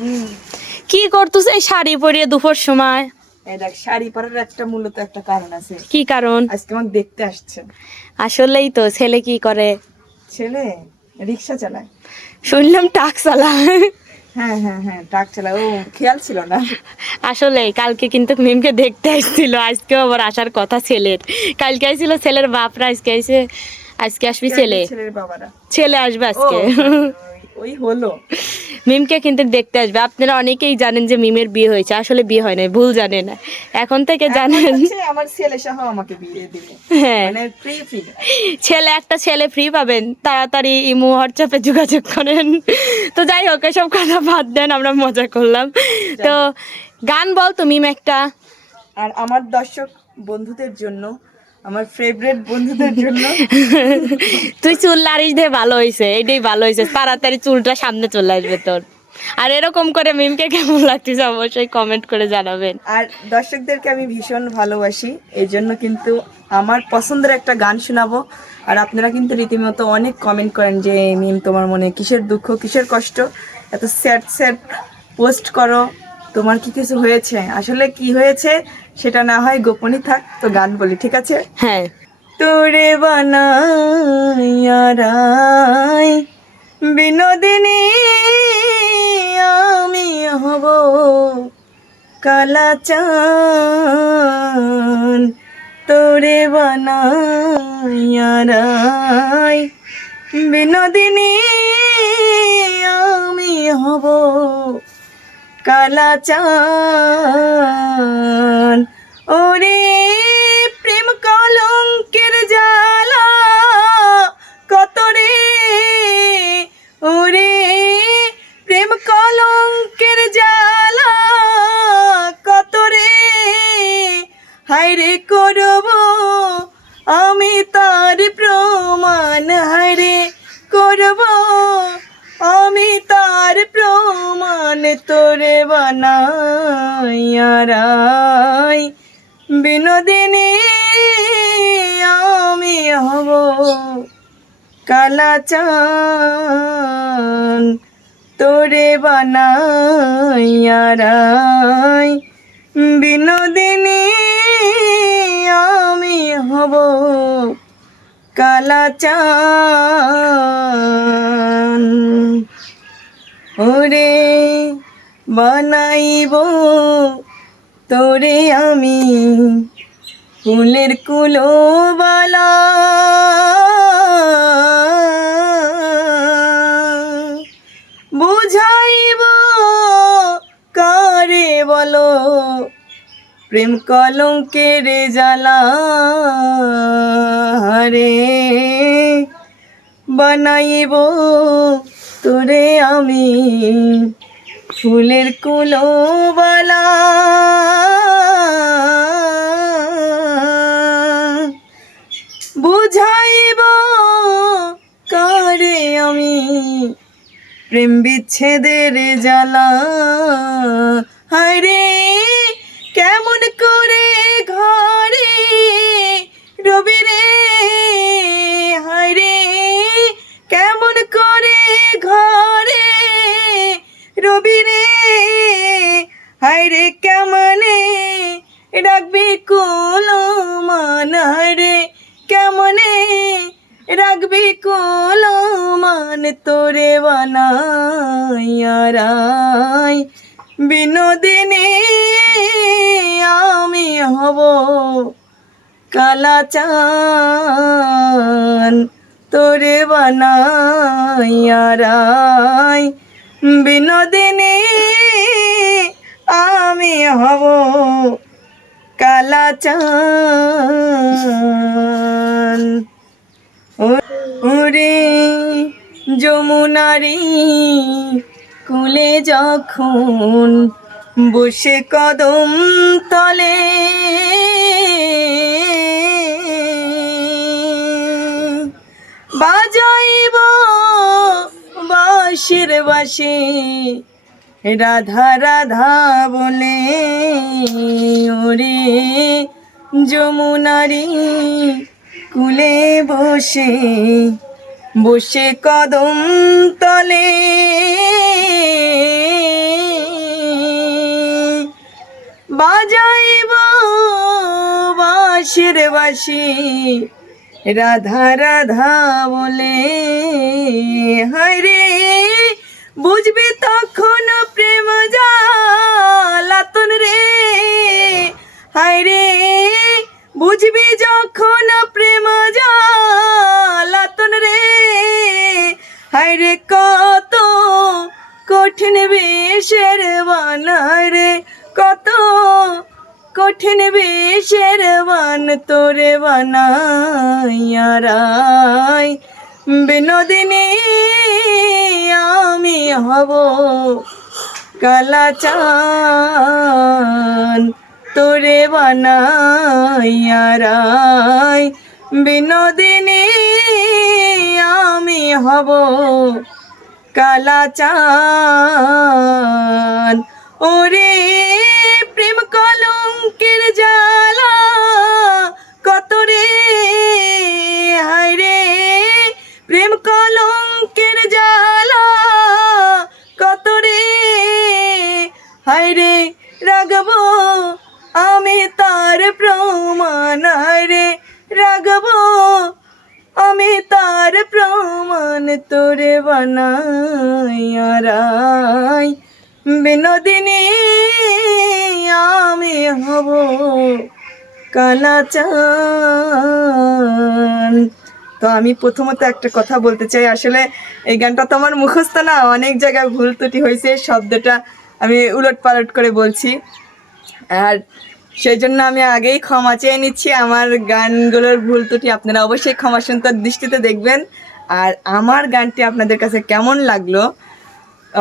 মিম কি করতেছ এই শাড়ি পরিয়ে দুপুর সময়? এই দেখ, শাড়ি পরার একটা মূলত একটা কারণ আছে। কি কারণ? আজকে আমাকে দেখতে আসছে। আসলেই তো। ছেলে কি করে? ছেলে রিক্সা চালায়। শুনলাম টাক চালায়। হ্যাঁ হ্যাঁ হ্যাঁ, ট্রাক চালায়। ও খেয়াল ছিল না। আসলে কালকে কিন্তু মিমকে দেখতে আসছিল, আজকেও আবার আসার কথা ছেলের। কালকে আইছিল ছেলের বাপরা, আজকে আইছে। আজকে আসবি ছেলে? ছেলের বাবারা। ছেলে আসবে ও আজকে। ওই হলো। মিমকে কিন্তু দেখতে আসবে। আপনারা অনেকেই জানেন যে মিমের বিয়ে হয়েছে, আসলে বিয়ে হয় না, ভুল জানেন। এখন থেকে এখন জানেন। হচ্ছে আমার ছেলে সহ আমাকে বিয়ে দিবে। হ্যাঁ, মানে ফ্রি ফ্রি। একটা ছেলে ফ্রি পাবেন, তাড়াতাড়ি ইমো হোয়াটসঅ্যাপে যোগাযোগ করেন। তো যাই হোক, এসব কথা বাদ দেন, আমরা মজা করলাম। তো গান বল তো মিম একটা। আর আমার দর্শক বন্ধুদের জন্য, আমার ফেভারিট বন্ধুদের জন্য, তুই চুল লারিস দিয়ে ভালো হয়েছে, এইটাই ভালো হয়েছে। তাড়াতাড়ি চুলটা সামনে চলে আসবে তোর। আর এরকম করে মিমকে কেমন লাগতেছে অবশ্যই কমেন্ট করে জানাবেন। আর দর্শকদেরকে আমি ভীষণ ভালোবাসি, এই জন্য কিন্তু আমার পছন্দের একটা গান শোনাবো। আর আপনারা কিন্তু রীতিমতো অনেক কমেন্ট করেন যে মিম তোমার মনে কিসের দুঃখ, কিসের কষ্ট, এত স্যাড স্যাড পোস্ট করো, তোমার কি কিছু হয়েছে? আসলে কি হয়েছে সেটা না হয় গোপনই থাক, তো গান বলি, ঠিক আছে? হ্যাঁ। তোরে বানাইয়া রাই বিনোদিনী আমি হব কালাচান, তোরে বানাইয়া রাই বিনোদিনী আমি হব কালাচান। ওরে প্রেম কলঙ্কের জ্বালা কত রে, ওরে প্রেম কলঙ্কের জ্বালা কত রে, হায়রে করব আমি তার প্রমাণ, হায়রে করব আমি তার প্রমাণ, তোরে বানাইয়া রাই বিনোদিনী আমি হব কালাচান, তোরে বানাইয়া রাই বিনোদিনী আমি হব কালাচান। ওরে বানাইব তোরে আমি ফুলের কুলোবালা, বুঝাইব কারে বলো প্রেম কলঙ্কের জ্বালা, রে বানাইব তোরে আমি ফুলের কুলোবালা, বুঝাইব কারে আমি প্রেম বিচ্ছেদের জ্বালা, হায়রে কেমন করে ঘরে রবি রে, হায়রে কেমন করে ঘরে রবি রে, হায়রে কেমনে রাখবি কুলমান, হায়রে কেমনে রাখবি কুলমান, তোরে বানাইয়া রাই বিনোদিনী আমি হব কালাচান, তোরে বানাইয়া রাই বিনোদিনী আমি হব কালাচান। ওরে যমুনারি কুলে যখন বসে কদম তলে, বাজাইব বাঁশির বাঁশি রাধা রাধা বলে, ওরে যমুনারি কুলে বসে বসে কদম তলে, রসের বাসি রাধা রাধা বলে, হায় রে বুঝবি তখন প্রেম জ্বালাতন রে, হায় রে বুঝবি যখন প্রেম জ্বালাতন রে, হায় রে কত কঠিন বিষের বানায় রে, কত কঠিন বিষের বান তোরে বানাইয়া রাই, বিনোদিনী আমি হব কালাচান তোরে বানাইয়া রাই, বিনোদিনী আমি হব কালাচান। ওরে প্রেম কলঙ্কের জ্বালা কত রে, হায় রে প্রেম কলঙ্কের জ্বালা কত রে, হায় রে রাগবো আমি তার প্রমাণ, হায় রে রাগবো আমি তার প্রমাণ তোরে বানাইয়া রাই, বিনোদিনী আমি হব কালাচান। তো আমি প্রথমত একটা কথা বলতে চাই, আসলে এই গানটা তো আমার মুখস্থ না, অনেক জায়গায় ভুল ত্রুটি হয়েছে, শব্দটা আমি উলট পালট করে বলছি, আর সেই জন্য আমি আগেই ক্ষমা চেয়ে নিচ্ছি। আমার গানগুলোর ভুল ত্রুটি আপনারা অবশ্যই ক্ষমা সুন্দর দৃষ্টিতে দেখবেন। আর আমার গানটি আপনাদের কাছে কেমন লাগলো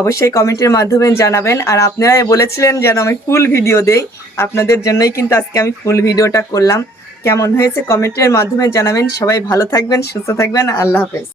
অবশ্যই কমেন্টের মাধ্যমে জানাবেন। আর আপনারাই বলেছিলেন যেন আমি ফুল ভিডিও দেই, আপনাদের জন্যই কিন্তু আজকে আমি ফুল ভিডিওটা করলাম। কেমন হয়েছে কমেন্টের মাধ্যমে জানাবেন। সবাই ভালো থাকবেন, সুস্থ থাকবেন, আল্লাহ হাফেজ।